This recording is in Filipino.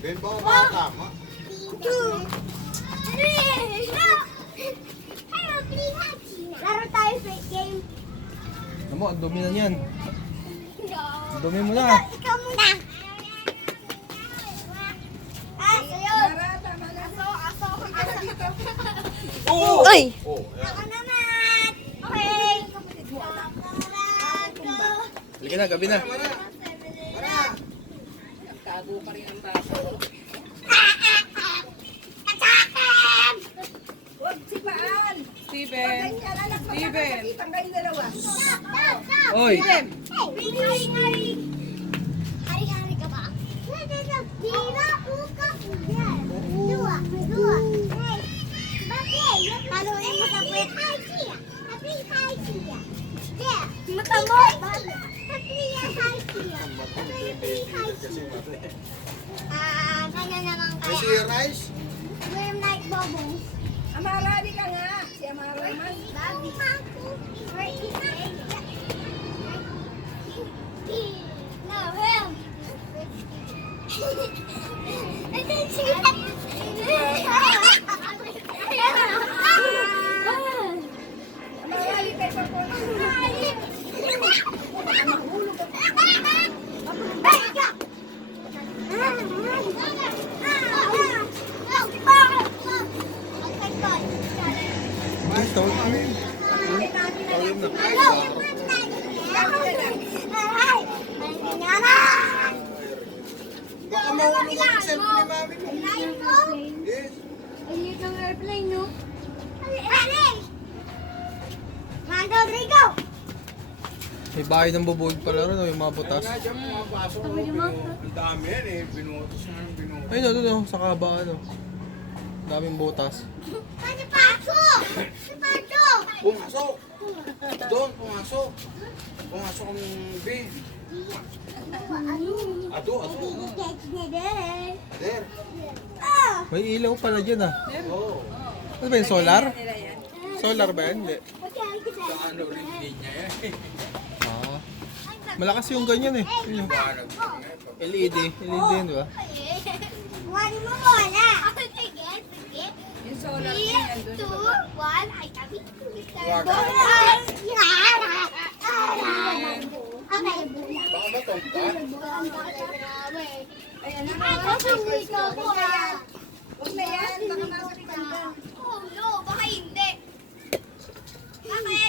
Ben, baka makatama. 2, 3, laro tayo fake game. Ano mo, ang dumi na yan. Ang dumi mo na. Ikaw muna. Sa'yo. Aso. Oo! Uy! Oh, yan. Ako naman. Okay. Halika na, gabi na. Steven! Steven! Oy! Hari-hari ka ba? Dila, uka. Dua. Bakit? Taluin mo sa puwet. Mata mo. Kanya naman May si kaya. Rice. We're like bubbles. Amara, di ka nga! Si Amara naman. No, him. And then she Amara, di kayo pa po. Ay, tawag kami. Tawag na. Baka mahulog ang cellphone ni mami mo. Yes. Ayun ang airplane, no? Rodrigo! May bahay ng bubog pala rin, yung mga butas. Ayun nga dyan, pumapasok. Ang dami yan eh. Binutos na ng binutos. Ayun, ano, sa kaba, ano. Daming butas. Ano pasok? Pumasok! Doon, pumasok. Pumasok ang bin. Ato. There. May ilaw pala dyan, ah. Oo. Ano ba yun, solar? Solar ba yan? Hindi. Sa ano rin linya yan. Ah. Malakas yung ganyan eh. Yun yung LED. LED yun, di ba? One mo muna. Sige. Yung solar 3, din nandun 2, sa 1. baba. Ay, kami. Wag. Okay. Baka matong ka? Ayan na. Huwag na yan. Baka masaktan ka. Oh no, baka hindi. Bakit?